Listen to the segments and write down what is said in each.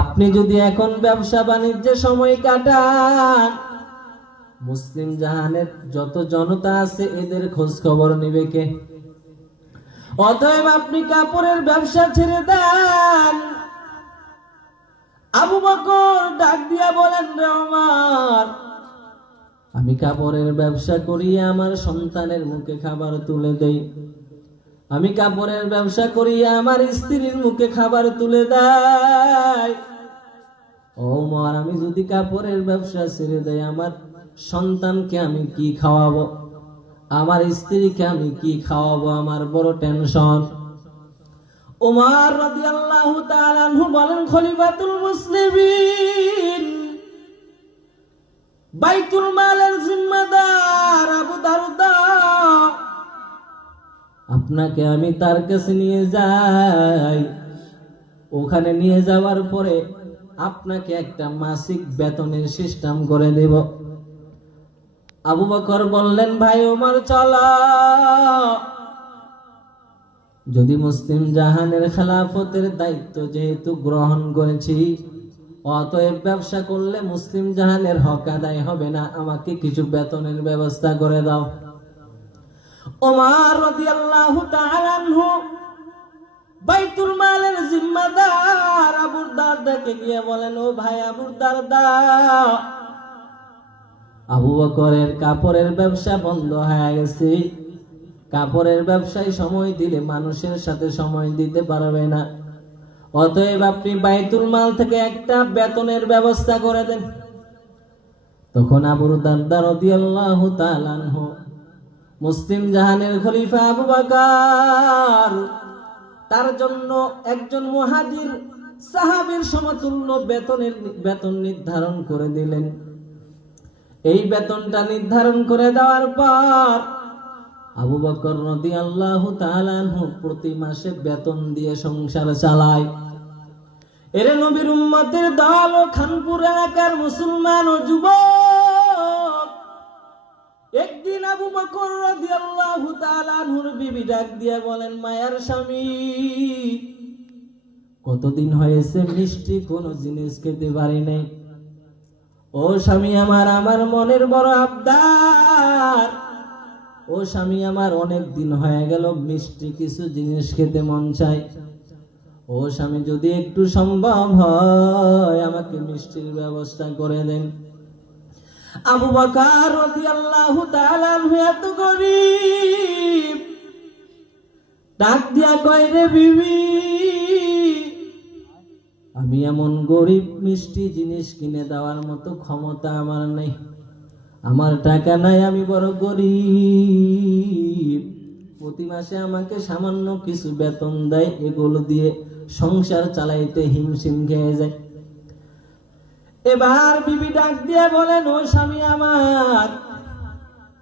আপনি যদি এখন ব্যবসা বাণিজ্যে সময় কাটান, মুসলিম জাহানের যত জনতা আছে এদের খোঁজ খবর নিবে কে? অতএব আপনি কাপড়ের ব্যবসা ছেড়ে দেন। আবু বকর ডাক দিয়া বলেন, রে ওমর, আমি কাপড়ের ব্যবসা করি, আমার সন্তানের মুখে খাবার তুলে দেই। আমি কাপড়ের ব্যবসা করি, আমার স্ত্রীর মুখে খাবার তুলে দেয়। ওমর, আমি যদি কাপড়ের ব্যবসা ছেড়ে দেই, আমার সন্তানকে আমি কি খাওয়াবো, আমার স্ত্রীকে আমি কি খাওয়াবো, আমার বড় টেনশন। ওমর রাদিয়াল্লাহু তাআলা আনহু বলেন, খলিফাতুল মুসলিমিন, বাইতুল মালের জিম্মাদার আবু দারদা, আপনাকে আমি তার কাছে নিয়ে যাই। ওখানে নিয়ে যাওয়ার পরে আপনাকে একটা মাসিক বেতনের সিস্টেম করে দেব। আবু বকর বললেন, ভাই ওমর, চলো। যদি মুসলিম জাহানের খেলাফতের দায়িত্ব যেহেতু গ্রহণ করেছি, অতএব ব্যবসা করলে মুসলিম জাহানের হক আদায় হবে না, আমাকে কিছু বেতনের ব্যবস্থা করে দাও। ওমর রাদিয়াল্লাহু তাআলা আনহু বাইতুল মালের জিম্মাদার আবু দারদাকে গিয়ে বলেন, ও ভাই আবু দারদা, আবু বকরের কাপড়ের ব্যবসা বন্ধ হয়ে গেছে। কাপড়ের ব্যবসায় সময় দিলে মানুষের সাথে সময় দিতে পারবে না, অতএব আপনি বাইতুল মাল থেকে একটা বেতনের ব্যবস্থা করে দেন। তখন আবু দারদা রাদিয়াল্লাহু তাআলা আনহু মুসলিম জাহানের খলিফা আবু বকর তার জন্য একজন মুহাজির সাহাবীর সমতুল্য বেতন নির্ধারণ করে দিলেন। এই বেতনটা নির্ধারণ করে দেওয়ার পর আবু বকর রাদিয়াল্লাহু তাআলা আনহু প্রতি মাসে বেতন দিয়ে সংসার চালায়। এর নবীর উম্মতের দল ও খানপুর এলাকার মুসলমান ও যুবক, একদিন আবু বকর রাদিয়াল্লাহু তাআলা আনহুর বিবি ডাক দিয়ে বলেন, মায়ার স্বামী, কতদিন হয়েছে মিষ্টি কোনো জিনিস খেতে পারি নাই। ও স্বামী আমার, আমার মনের বড় আবদার। ও স্বামী আমার, অনেক দিন হয়ে গেল মিষ্টি কিছু জিনিস খেতে মন চায়। ও স্বামী, যদি একটু সম্ভব হয় আমাকে মিষ্টির ব্যবস্থা করে দেন। আবু বকর রাদিয়াল্লাহু তাআলা আনহু এত গরীব, ডাক দিয়া কয়, রে বিবি, আমি এমন গরিব, মিষ্টি জিনিস কিনে দেওয়ার মতো ক্ষমতা আমার নেই, আমার টাকা নাই, আমি বড় গরিব। প্রতি মাসে আমাকে সামান্য কিছু বেতন দেয়, এগুলো দিয়ে সংসার চালাইতে হিমশিম খেয়ে যায়। এবার বিবি ডাক দিয়ে বলেন, ও স্বামী আমার,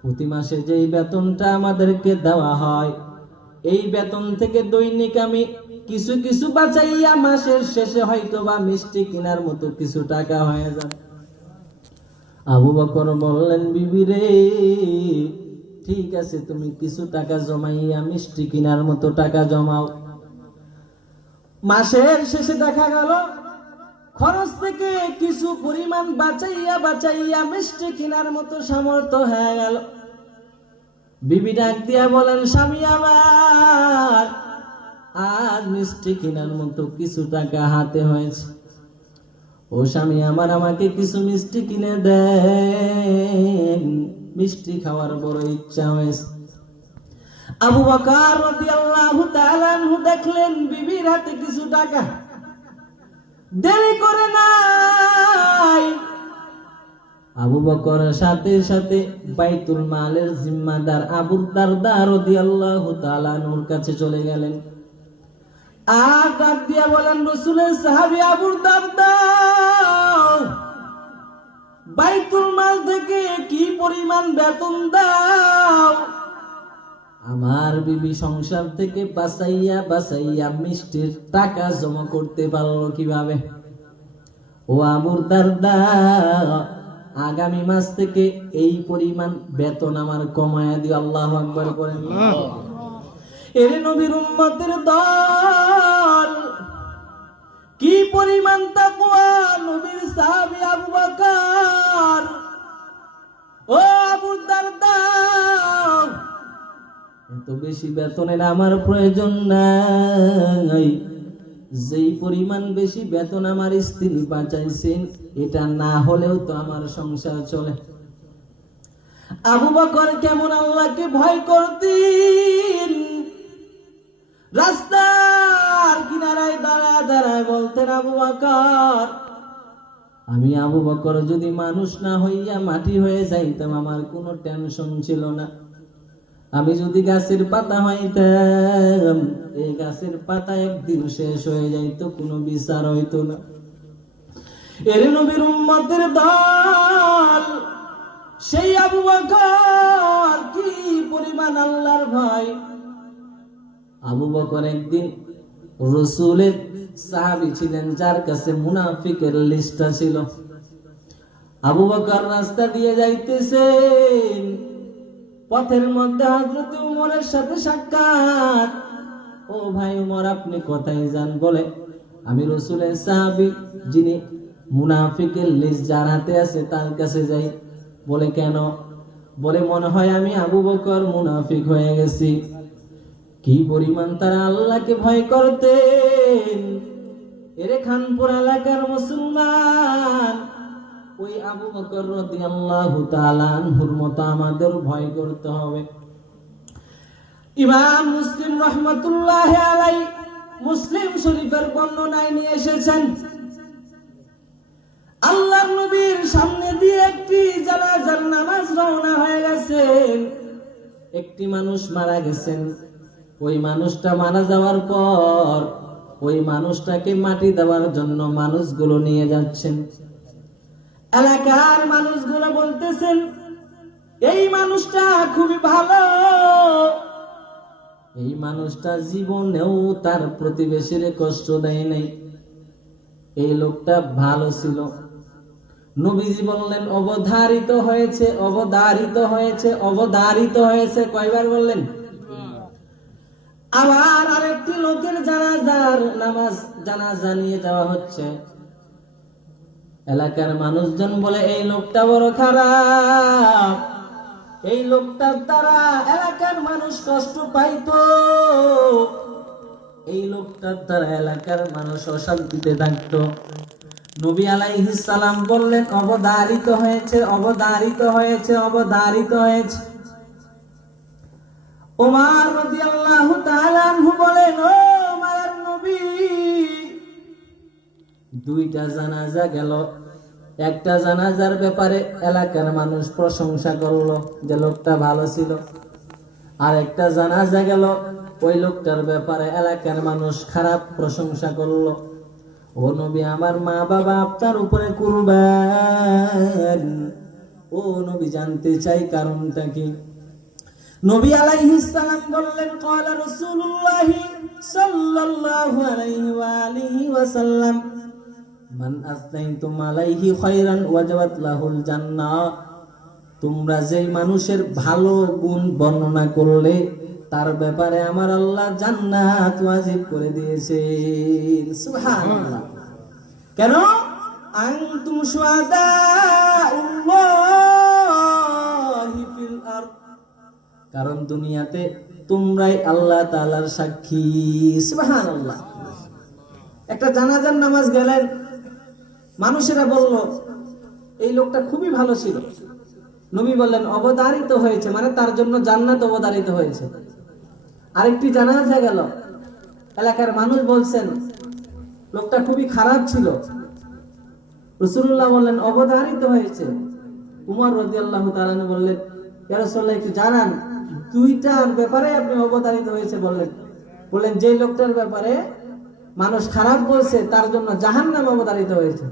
প্রতি মাসে যেই বেতনটা আমাদেরকে দেওয়া হয়, এই বেতন থেকে দৈনিক আমি কিছু কিছু বাঁচাইয়া মাসের শেষে হয়তো বা মিষ্টি কেনার মতো কিছু টাকা হয়ে যাবে। আবু বকর বললেন, বিবি রে, ঠিক আছে, তুমি কিছু টাকা জমাইয়া মিষ্টি কেনার মতো টাকা জমাও। মাসের শেষে দেখা গেল খরচ থেকে কিছু পরিমাণ বাঁচাইয়া মিষ্টি কেনার মতো সামর্থ্য হয়ে গেল। বিবি ডাক দিয়া বলেন, স্বামী আমার, আজ মিষ্টি কেনার মতো কিছু টাকা হাতে হয়েছে। ও স্বামী আমার, আমাকে কিছু মিষ্টি কিনে দেন, মিষ্টি খাওয়ার বড় ইচ্ছা হয়েছে। আবু বকর রাদিয়াল্লাহু তাআলা আনহু দেখলেন বিবির হাতে কিছু টাকা, দেরি করে নাই। আবু বকরের সাথে সাথে বাইতুল মালের জিম্মাদার আবু দারদা রাদিয়াল্লাহু তাআলা আনহুর কাছে চলে গেলেন। আর ডাক দিয়া বলেন, রাসূলের সাহাবী আবু দারদা, বাইতুল মাল থেকে কি পরিমাণ বেতন দাও? আমার বিবি সংসার থেকে বাঁচাইয়া মিষ্টির টাকা জমা করতে পারলো কিভাবে? ও আবু দারদা, আগামী মাস থেকে এই পরিমাণ বেতন আমার কমায়া দিও। আল্লাহু আকবার করেন। এর নবীর উম্মতের দল, কি পরিমাণ তাকওয়া নবীর সাহাবী আবু বকর, ও আবু দারদা, এত বেশি বেতনের আমার প্রয়োজন নাই। যেই পরিমাণ বেশি বেতন আমার স্ত্রী বাঁচাইছেন, এটা না হলেও তো আমার সংসার চলে। আবু বকর কেমন আল্লাহকে ভয় করতেন, রাস্তার কিনারায় দাঁড়ায় বলতেন, আবু বকর, আমি আবু বকর যদি মানুষ না হইয়া মাটি হয়ে যাইতাম আমার কোনো টেনশন ছিল না। আমি যদি গাছের পাতা হইতাম, এই গাছের পাতা একদিন শেষ হয়ে যাইতো, কোনো বিচার হইতো না। এর নবীর উম্মতের দল, সেই আবু বকর কি পরিমাণ আল্লাহর ভয়। আবু বকর একদিন রাসূলের সাহাবী ছিলেন, যার কাছে মুনাফিকের লিস্টটা ছিল। আবু বকর রাস্তা দিয়ে যাইতেছেন, পথের মধ্যে হযরত উমরের সাথে সাক্ষাৎ। ও ভাই উমর, আপনি কোথায় যান? বলে, আমি রাসূলের সাহাবী, যিনি মুনাফিকের লিস্ট যার হাতে আছে তার কাছে যাই। বলে, কেন? বলে, মনে হয় আমি আবু বকর মুনাফিক হয়ে গেছি। কি পরিমাণ তারা আল্লাহকে ভয় করতেন। এরে খানপুর এলাকার মুসলমান, ওই আবু বকর রাদিয়াল্লাহু তাআলা আনহুর মতো আমাদের ভয় করতে হবে। ইমাম মুসলিম রাহমাতুল্লাহি আলাইহি মুসলিম শরীফের বর্ণনায় নিয়ে এসেছেন, আল্লাহর নবীর সামনে দিয়ে একটি জানাজার নামাজ রওনা হয়ে গেছে। একটি মানুষ মারা গেছেন। ওই মানুষটা মারা যাওয়ার পর ওই মানুষটাকে মাটি দেওয়ার জন্য মানুষগুলো নিয়ে যাচ্ছেন। এলাকার মানুষগুলো বলতেছেন, এই মানুষটা খুবই ভালো, এই মানুষটা জীবনেও তার প্রতিবেশীর কষ্ট দেয় নাই, এই লোকটা ভালো ছিল। নবীজি বললেন, অবধারিত হয়েছে, অবধারিত হয়েছে, অবধারিত হয়েছে। কয়বার বললেন? আবার আরেকটি লোকের জানাজা নিয়ে যাওয়া হচ্ছে। এলাকার মানুষজন বলে, এই লোকটা বড় খারাপ, এই লোকটার দ্বারা এলাকার মানুষ কষ্ট পাইতো, এই লোকটার দ্বারা এলাকার মানুষ অশান্তিতে থাকতো। নবী আলাইহিস সালাম বললেন, অবধারিত হয়েছে, অবধারিত হয়েছে, অবধারিত হয়েছে। ওমর রাদিয়াল্লাহু তাআলা আনহু বলেন, ও মায়ের নবী, দুইটা জানাজা গেল। একটা জানাজার ব্যাপারে এলাকার মানুষ প্রশংসা করলো যে লোকটা ভালো ছিল, আর একটা জানাজা গেল, ওই লোকটার ব্যাপারে এলাকার মানুষ খারাপ প্রশংসা করলো। ও নবী, আমার মা বাবা আপনার উপরে কুরবান। ও নবী, জানতে চাই কারণটা কি? নবী আলাইহিস সালাম বললেন, ক্বালা রাসূলুল্লাহ সাল্লাল্লাহু আলাইহি ওয়া আলিহি ওয়াসাল্লাম, মান আসনাইতুম আলাইহি খায়রান ওয়াজাবাত লাহুল জান্নাহ। তোমরা যেই মানুষের ভালো গুণ বর্ণনা করলে তার ব্যাপারে আমার আল্লাহ জান্নাত ওয়াজিব করে দিয়েছেন। সুবহানাল্লাহ। কেন? আনতুম শুহাদাউল্লাহি ফিল আরদ, কারণ দুনিয়াতে তোমরাই আল্লাহ তাআলার সাক্ষী। সুবহানাল্লাহ। একটা জানাজার নামাজ গেলেন, মানুষেরা বলল, এই লোকটা খুবই ভালো ছিল। নবী বললেন, অবধারিত হয়েছে, মানে তার জন্য জান্নাত অবধারিত হয়েছে। আরেকটি জানাজা গেল, এলাকার মানুষ বলছেন, লোকটা খুবই খারাপ ছিল। রাসূলুল্লাহ বললেন, অবধারিত হয়েছে। উমর রাদিয়াল্লাহু তাআলা বললেন, ইয়া রাসূলুল্লাহ, একটু জানান, দুইটার ব্যাপারে আপনি অবধারিত হয়েছে বললেন। বললেন, যে লোকটার ব্যাপারে মানুষ খারাপ বলছে তার জন্য জাহান্নাম অবধারিত হয়েছে,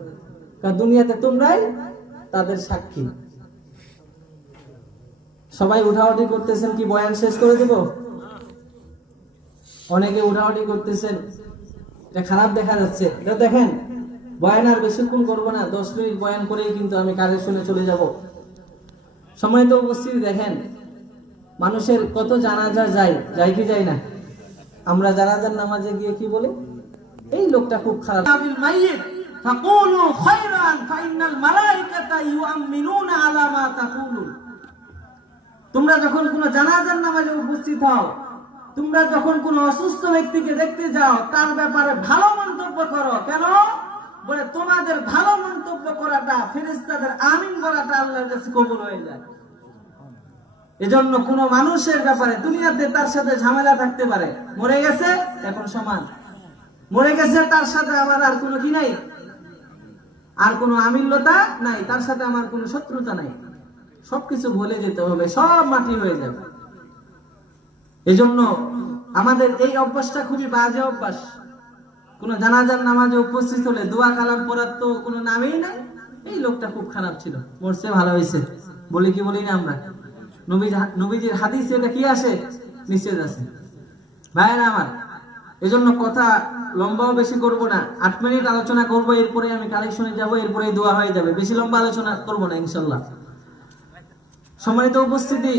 কারণ দুনিয়াতে তোমরাই তাদের সাক্ষী। সবাই উঠাউঠি করতেছেন, কি বয়ান শেষ করে দেব? অনেকে উঠাউঠি করতেছেন, এটা খারাপ দেখা যাচ্ছে। এটা দেখেন, বয়ান আর বেশিক্ষণ করবো না, 10 মিনিট বয়ান করেই কিন্তু আমি কাজের শুনে চলে যাব। সময় তো উপস্থিতি দেখেন, মানুষের কত জানাজা যায় কি যায় না। আমরা জানাজার নামাজে গিয়ে কি বলি? এই লোকটা খুব খারাপ। ফাকুলু খায়রান ফাইন্নাল মালাইকাতা ইউআমিনুনা আলা মা তাকুলুন। তোমরা যখন কোনো জানাজার নামাজে উপস্থিত হও, তোমরা যখন কোনো অসুস্থ ব্যক্তিকে দেখতে যাও, তার ব্যাপারে ভালো মন্তব্য করো। কেন? বলে তোমাদের ভালো মন্তব্য করাটা, ফেরেশতাদের আমিন বলাটা আল্লাহর কাছে কবুল হয়ে যায়। এজন্য কোন মানুষের ব্যাপারে দুনিয়াতে তার সাথে ঝামেলা থাকতে পারে, মরে গেছে এখন সমান, মরে গেছে তার সাথে আমার আর কোনো কি নাই, আর কোনো আমিল্যতা নাই, তার সাথে আমার কোনো শত্রুতা নাই, সবকিছু ভুলে যেতে হবে, সব মাটি হয়ে যাবে। এজন্য আমাদের এই অভ্যাসটা খুবই বাজে অভ্যাস। কোন জানাজার নামাজে উপস্থিত হলে দোয়া কালাম পড়ার তো কোনো নামেই নাই। এই লোকটা খুব খারাপ ছিল, মরছে ভালো হয়েছে বলি কি বলি না আমরা? নবীজির হাদিসে এটা কি আসে? নিষেধ আছে। ভাইরা আমার, এজন্য কথা লম্বাও বেশি করব না, 8 মিনিট আলোচনা করব, এরপরে আমি কালেকশনে যাব, এরপরে দোয়া হয়ে যাবে। বেশি লম্বা আলোচনা করব না ইনশাআল্লাহ। সম্মানিত উপস্থিতি,